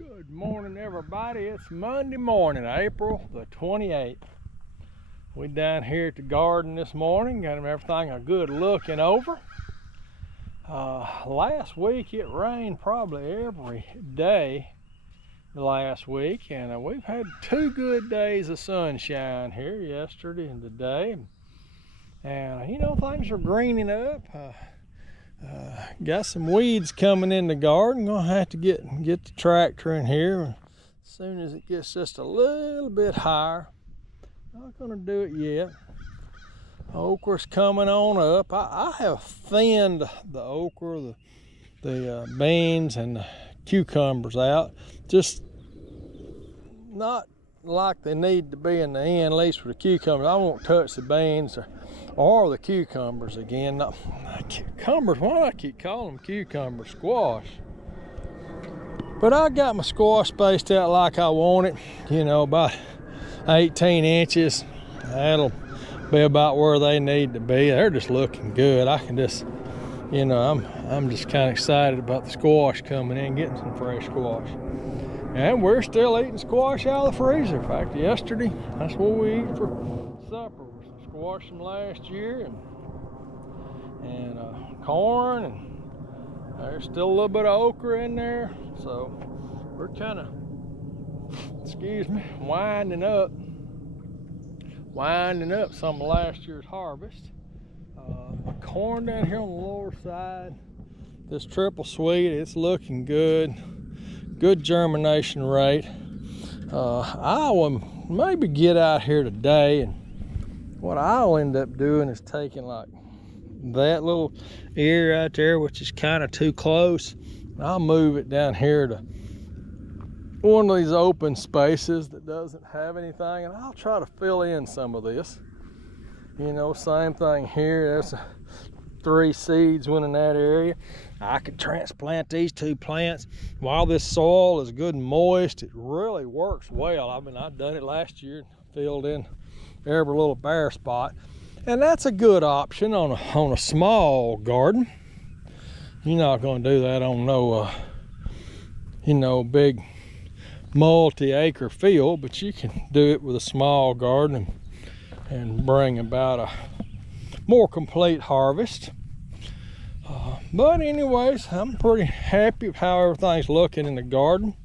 Good morning, everybody. It's Monday morning, April the 28th. We down here at the garden this morning, got everything a good looking over. Last week it rained probably every day last week, and we've had 2 good days of sunshine here, yesterday and today. And you know, things are greening up. Got some weeds coming in the garden. Gonna have to get the tractor in here as soon as it gets just a little bit higher. Not gonna do it yet. Okra's coming on up. I have thinned the okra, the beans and the cucumbers out, just not like they need to be in the end, at least for the cucumbers. I won't touch the beans or the cucumbers again. No, cucumbers, why do I keep calling them cucumber squash? But I got my squash spaced out like I want it, you know, about 18 inches. That'll be about where they need to be. They're just looking good. I can just, you know, I'm just kind of excited about the squash coming in, getting some fresh squash. And we're still eating squash out of the freezer. In fact, yesterday, that's what we eat for supper. Squash from last year and corn, and there's still a little bit of okra in there. So we're kind of, excuse me, winding up some of last year's harvest. Corn down here on the lower side, this triple sweet, it's looking good. Good germination rate. I will maybe get out here today, and what I'll end up doing is taking like that little area right there, which is kind of too close. I'll move it down here to one of these open spaces that doesn't have anything, and I'll try to fill in some of this. You know, same thing here. There's 3 seeds went in that area. I could transplant these 2 plants while this soil is good and moist. It really works well. I mean, I've done it last year, filled in every little bare spot, and that's a good option on a small garden. You're not going to do that on no you know, big multi-acre field, but you can do it with a small garden and bring about a more complete harvest. But anyways, I'm pretty happy with how everything's looking in the garden.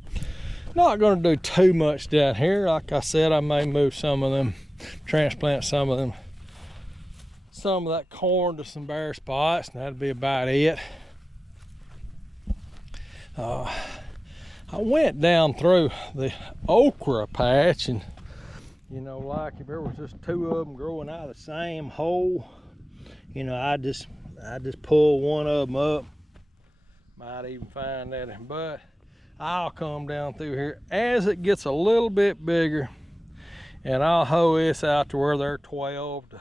Not going to do too much down here. Like I said, I may move some of them, transplant some of that corn to some bare spots, and that'd be about it. I went down through the okra patch, and you know, like if there was just 2 of them growing out of the same hole, you know, I just pull one of them up. Might even find that, but I'll come down through here as it gets a little bit bigger, and I'll hoe this out to where they're 12 to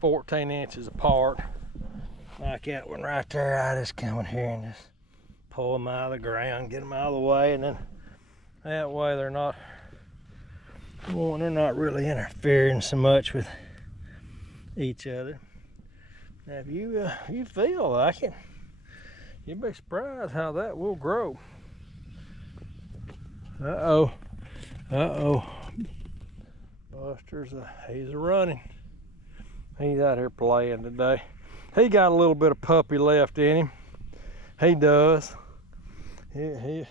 14 inches apart. Like that one right there, I just come in here and just pull them out of the ground, get them out of the way, and then that way they're not really interfering so much with each other. Now if you feel like it, you'd be surprised how that will grow. Uh-oh. Buster's he's running. He's out here playing today. He got a little bit of puppy left in him. He does. He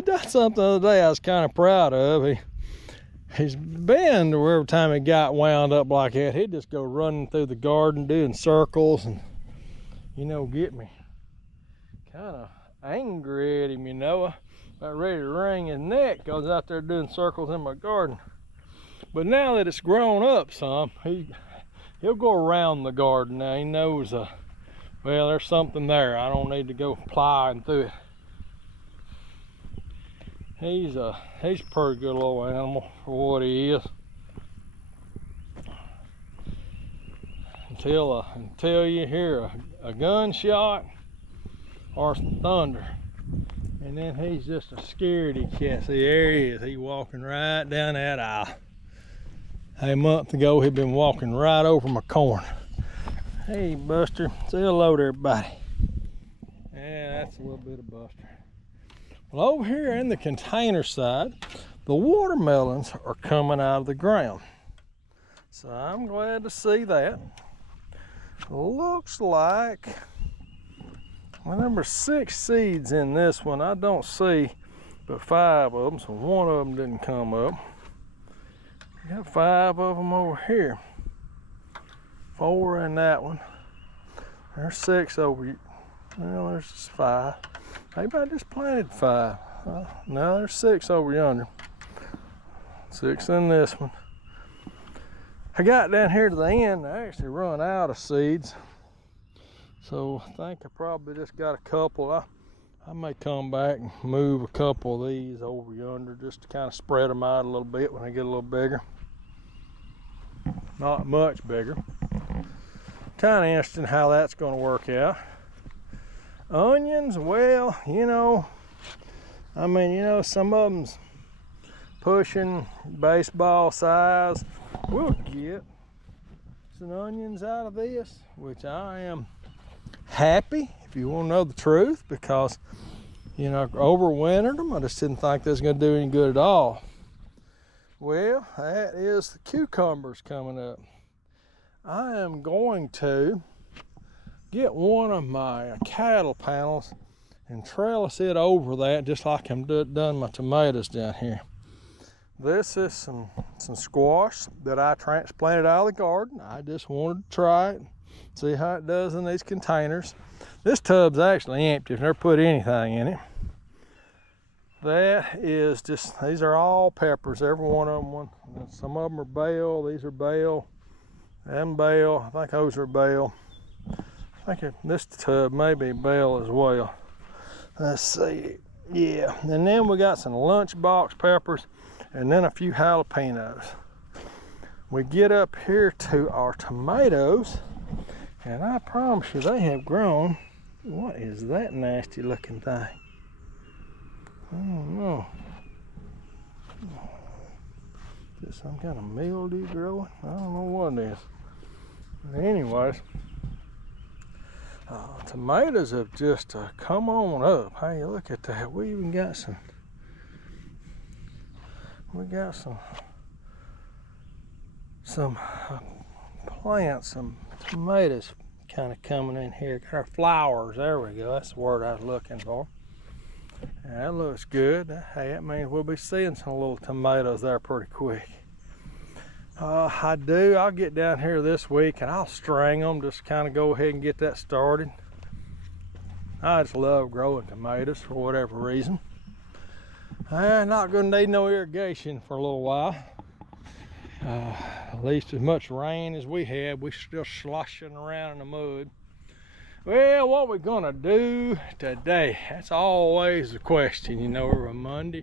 done something the other day I was kind of proud of. He's been to where every time he got wound up like that, he'd just go running through the garden doing circles, and you know, get me kind of angry at him, you know, about ready to wring his neck because he's out there doing circles in my garden. But now that it's grown up some, he'll go around the garden now. He knows well, there's something there. I don't need to go plying through it. He's a pretty good little animal for what he is. Until you hear a gunshot or some thunder, and then he's just a scaredy cat. See, there he is. He's walking right down that aisle. A month ago, he'd been walking right over my corn. Hey, Buster. Say hello to everybody. Yeah, that's a little bit of Buster. Well, over here in the container side, the watermelons are coming out of the ground. So I'm glad to see that. Looks like, well, there were 6 seeds in this one. I don't see but 5 of them, so one of them didn't come up. Got 5 of them over here. 4 in that one. There's 6 over here. Well, there's just 5. Maybe I just planted 5. No, there's 6 over yonder. 6 in this one. I got down here to the end, I actually run out of seeds. So I think I probably just got a couple. I may come back and move a couple of these over yonder just to kind of spread them out a little bit when they get a little bigger. Not much bigger. Kind of interesting how that's going to work out. Onions, well, some of them's pushing baseball size. We'll get some onions out of this, which I am happy, if you want to know the truth, because overwintered them. I just didn't think this was going to do any good at all. Well, that is the cucumbers coming up. I am going to get one of my cattle panels and trellis it over that, just like I'm done my tomatoes down here. This is some squash that I transplanted out of the garden. I just wanted to try it, see how it does in these containers. This tub's actually empty. I've never put anything in it. That is just, these are all peppers, every one of them. Some of them are bell, these are bell, and bell. I think those are bell. I think this tub may be bell as well. Let's see, yeah. And then we got some lunchbox peppers and then a few jalapenos. We get up here to our tomatoes, and I promise you they have grown. What is that nasty looking thing? I don't know. Is it some kind of mildew growing? I don't know what it is. But anyways, tomatoes have just come on up. Hey, look at that. We even got some. We got some plants, some tomatoes kind of coming in here. Got our flowers. There we go. That's the word I was looking for. Yeah, that looks good. Hey, that means we'll be seeing some little tomatoes there pretty quick. I'll get down here this week and I'll string them, just kind of go ahead and get that started. I just love growing tomatoes for whatever reason. I'm not going to need no irrigation for a little while. At least as much rain as we had, we're still sloshing around in the mud. Well, what we're gonna do today, that's always the question, every Monday.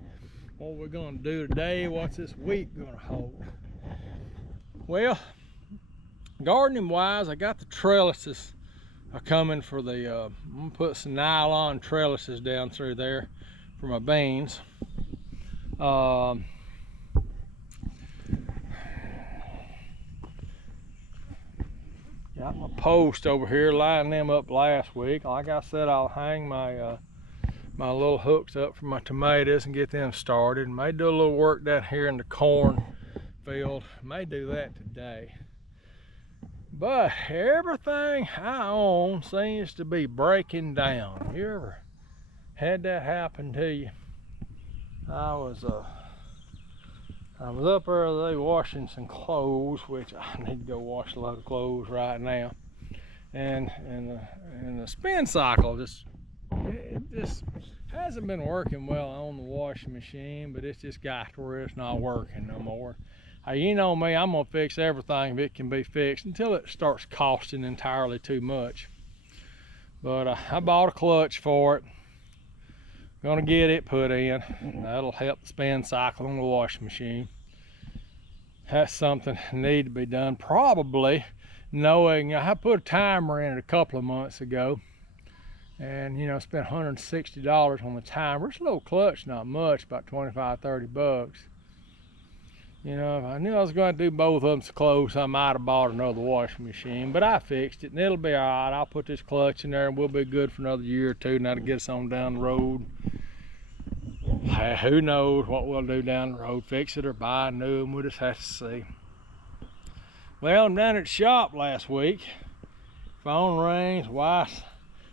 What we're gonna do today, what's this week gonna hold? Well, gardening wise, I got the trellises coming for the, I'm gonna put some nylon trellises down through there for my beans. Got my post over here, lining them up last week. Like I said, I'll hang my my little hooks up for my tomatoes and get them started. May do a little work down here in the corn field. May do that today. But everything I own seems to be breaking down. You ever had that happen to you? I was up there the other day washing some clothes, which I need to go wash a lot of clothes right now. And the spin cycle just hasn't been working well on the washing machine, but it's just got to where it's not working no more. You know me, I'm gonna fix everything if it can be fixed until it starts costing entirely too much. But I bought a clutch for it. Gonna get it put in. That'll help the spin cycle on the washing machine. That's something that need to be done. Probably knowing I put a timer in it a couple of months ago, and spent $160 on the timer. It's a little clutch, not much, about 25-30 bucks. If I knew I was going to do both of them so close, I might have bought another washing machine, but I fixed it and it'll be all right. I'll put this clutch in there and we'll be good for another year or two, and that'll get us on down the road. who knows what we'll do down the road, fix it or buy a new one, we'll just have to see. Well, I'm down at the shop last week. Phone rings, wife's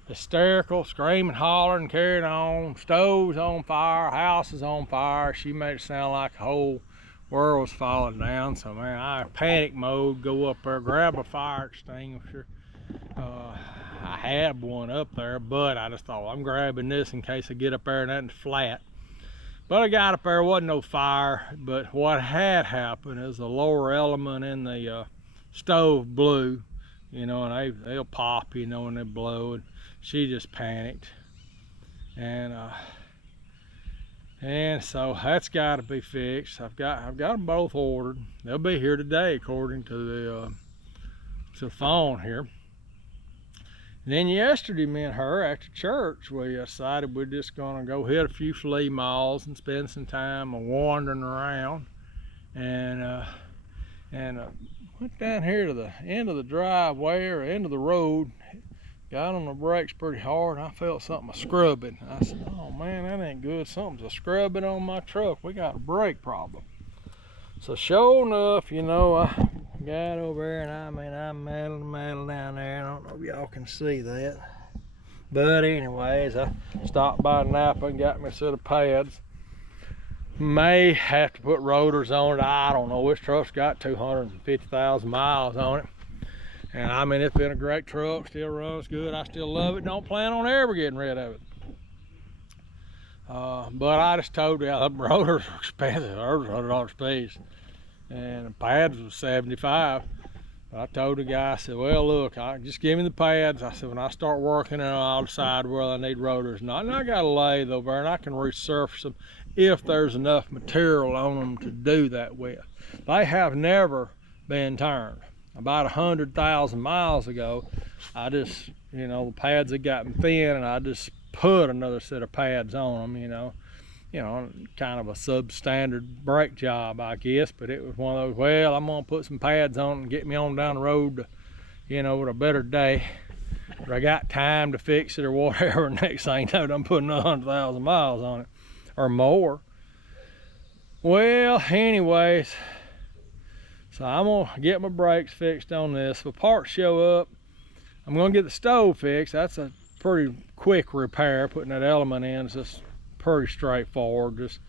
hysterical, screaming, hollering, carrying on. Stove's on fire, house is on fire. She made it sound like the whole world was falling down. So man, I panic mode, go up there, grab a fire extinguisher. I had one up there, but I just thought, I'm grabbing this in case I get up there and nothing's flat. But I got up there, wasn't no fire. But what had happened is the lower element in the stove blew, you know, and they'll pop, you know, when they blow. And she just panicked, and so that's got to be fixed. I've got them both ordered. They'll be here today, according to the phone here. And then yesterday, me and her after church, we decided we're just gonna go hit a few flea malls and spend some time wandering around, and went down here to the end of the driveway or end of the road. Got on the brakes pretty hard, and I felt something scrubbing. I said, oh man, that ain't good. Something's scrubbing on my truck. We got a brake problem. So sure enough, you know, I got over there, and I mean, I'm metal down there. I don't know if y'all can see that. But anyways, I stopped by Napa and got me a set of pads. May have to put rotors on it. I don't know. This truck's got 250,000 miles on it. And I mean, it's been a great truck, still runs good. I still love it. Don't plan on ever getting rid of it. But I just told you, the rotors are expensive. They're $100 a piece. And the pads was 75. I told the guy, I said, well, look, just give me the pads. I said, when I start working, I'll decide whether I need rotors or not. And I got a lathe over there, and I can resurface them if there's enough material on them to do that with. They have never been turned. About 100,000 miles ago, I just, you know, the pads had gotten thin, and I just put another set of pads on them, you know, kind of a substandard brake job, I guess. But it was one of those, well, I'm gonna put some pads on and get me on down the road to, you know, with a better day. But I got time to fix it or whatever. Next thing you know, I'm putting 100,000 miles on it or more. Well, anyways, so I'm gonna get my brakes fixed on this. If parts show up, I'm gonna get the stove fixed. That's a pretty quick repair. Putting that element in is just pretty straightforward. Just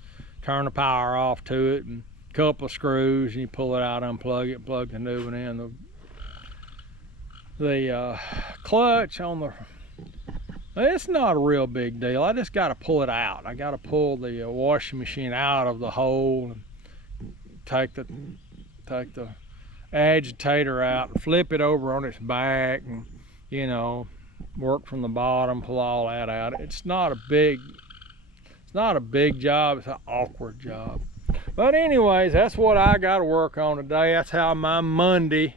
turn the power off to it and a couple of screws, and you pull it out, unplug it, plug the new one in. The clutch on the, it's not a real big deal. I just got to pull it out. I got to pull the washing machine out of the hole and take the agitator out and flip it over on its back, and, you know, work from the bottom, pull all that out. It's not a big job. It's an awkward job. But anyways, that's what I got to work on today. That's how my Monday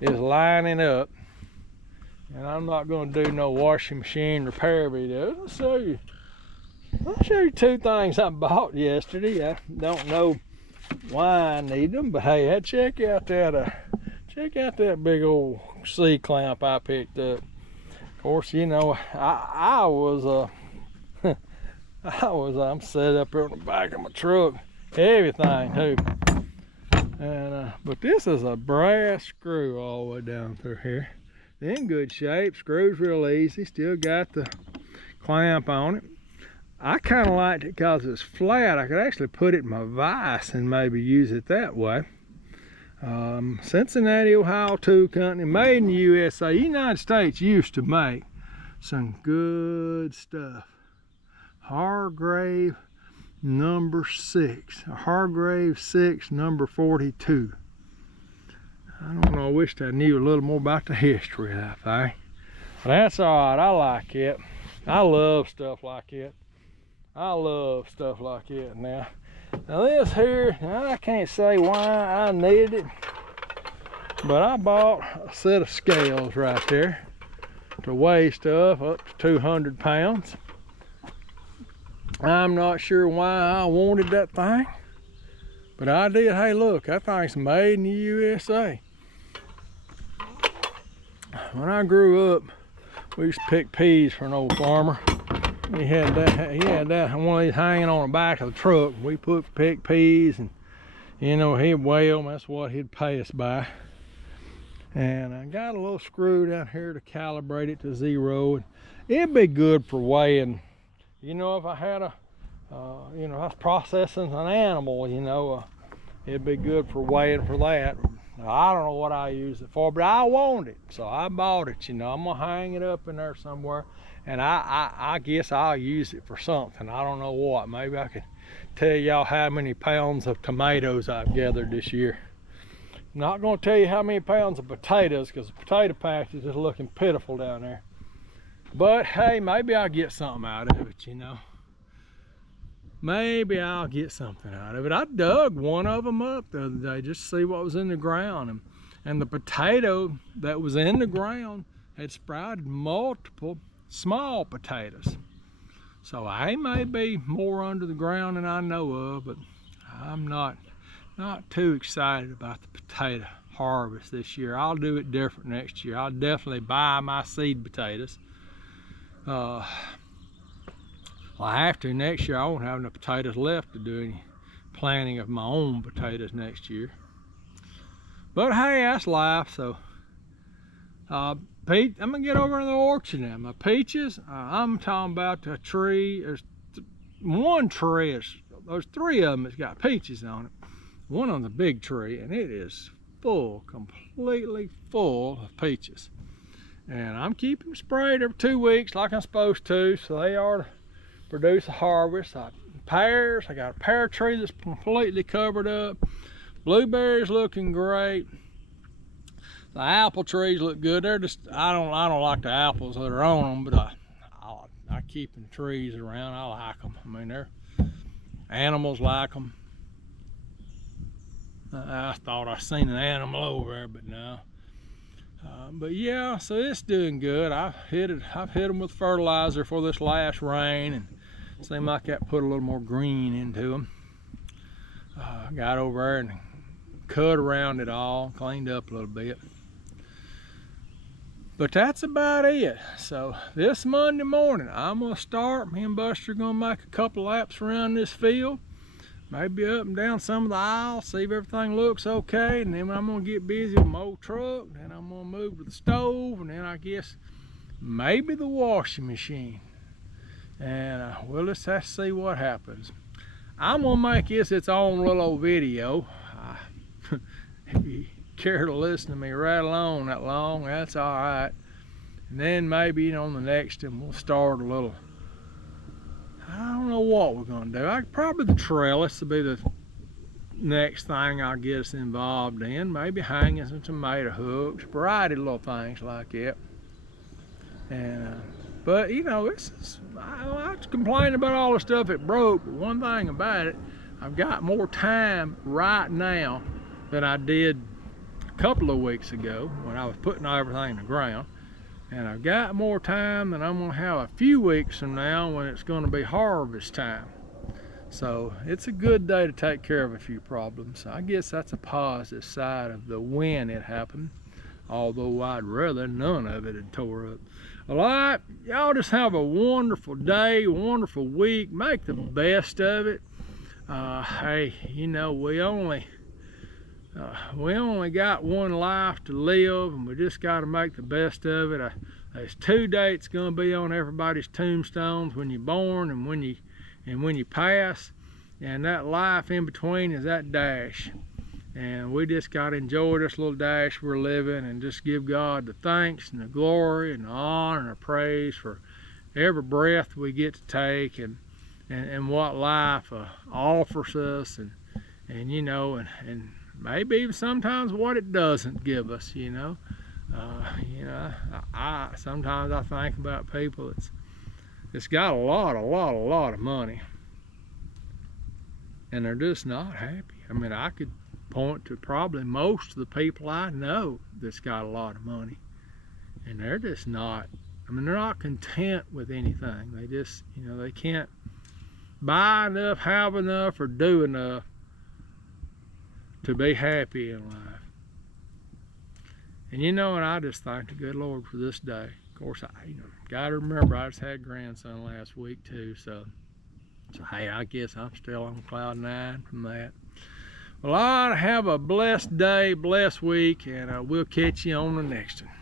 is lining up. And I'm not going to do no washing machine repair videos. I'll show you two things I bought yesterday. I don't know why I need them, but hey, check out that big old C-clamp I picked up. Of course, you know, I'm set up here on the back of my truck, heavy thing too. And but this is a brass screw all the way down through here. In good shape, screws real easy, still got the clamp on it. I kind of liked it because it's flat. I could actually put it in my vise and maybe use it that way. Cincinnati, Ohio tool company, made in the USA. United States used to make some good stuff. Hargrave number 6, Hargrave 6 number 42. I don't know, I wished I knew a little more about the history of that thing. But that's all right, I like it. I love stuff like it. Now this here, I can't say why I needed it, but I bought a set of scales right there to weigh stuff up to 200 pounds. I'm not sure why I wanted that thing, but I did. Hey, look, that thing's made in the USA. When I grew up, we used to pick peas for an old farmer. He had that one of these hanging on the back of the truck. We picked peas, and you know, he'd weigh them. That's what he'd pay us by. And I got a little screw down here to calibrate it to 0. And it'd be good for weighing. You know, if I had a, you know, I was processing an animal, you know, it'd be good for weighing for that. I don't know what I use it for, but I want it, so I bought it. You know, I'm gonna hang it up in there somewhere, and I guess I'll use it for something. I don't know what. Maybe I could tell y'all how many pounds of tomatoes I've gathered this year. Not gonna tell you how many pounds of potatoes, because the potato patch is just looking pitiful down there. But hey, maybe I'll get something out of it, you know. Maybe I'll get something out of it. I dug one of them up the other day just to see what was in the ground. And the potato that was in the ground had sprouted multiple small potatoes. So I may be more under the ground than I know of, but I'm not too excited about the potato harvest this year. I'll do it different next year. I'll definitely buy my seed potatoes. Well, I have to next year. I won't have enough potatoes left to do any planting of my own potatoes next year. But hey, that's life. So, Pete, I'm gonna get over in the orchard now. My peaches, I'm talking about a tree. There's one tree. There's 3 of them that's got peaches on it. One on the big tree, and it is full, completely full of peaches. And I'm keeping them sprayed every 2 weeks like I'm supposed to, so they are to produce a harvest. Pears, I got a pear tree that's completely covered up. Blueberries looking great. The apple trees look good. They're just, I don't like the apples that are on them, but I keep the trees around. I like them. I mean, they're animals like them. I thought I seen an animal over there, but no. But yeah, so it's doing good. I've hit them with fertilizer for this last rain, and it seemed like that put a little more green into them. Got over there and cut around it all, cleaned up a little bit. But that's about it. So this Monday morning, I'm gonna start. Me and Buster are gonna make a couple laps around this field. Maybe up and down some of the aisles, see if everything looks okay, and then I'm gonna get busy with my old truck, then I'm gonna move to the stove, and then I guess maybe the washing machine. And we'll just have to see what happens. I'm gonna make this its own little old video. If you care to listen to me right along that long, that's all right. And then maybe on the next one we'll start a little, I don't know what we're gonna do. Probably the trellis will be the next thing I'll get us involved in. Maybe hanging some tomato hooks, variety of little things like that. And but you know, I complain about all the stuff it broke, but one thing about it, I've got more time right now than I did a couple of weeks ago when I was putting everything in the ground. And I've got more time than I'm gonna have a few weeks from now when it's gonna be harvest time. So it's a good day to take care of a few problems. I guess that's a positive side of the when it happened, although I'd rather none of it had tore up. Well, all right, y'all just have a wonderful day, wonderful week. Make the best of it. Hey, you know, we only got one life to live, and we just got to make the best of it. There's 2 dates going to be on everybody's tombstones: when you're born and when you pass, and that life in between is that dash. And we just got to enjoy this little dash we're living, and just give God the thanks and the glory and the honor and the praise for every breath we get to take, and what life offers us, and you know, and maybe even sometimes what it doesn't give us, you know. You know, sometimes I think about people that's got a lot of money, and they're just not happy. I mean, I could point to probably most of the people I know that's got a lot of money, and they're just not, I mean, they're not content with anything. They just, you know, they can't buy enough, have enough, or do enough to be happy in life. And you know, and I just thank the good Lord for this day, course, I gotta remember I just had a grandson last week too, so hey, I guess I'm still on cloud 9 from that. Well, all right, have a blessed day, blessed week, and we'll catch you on the next one.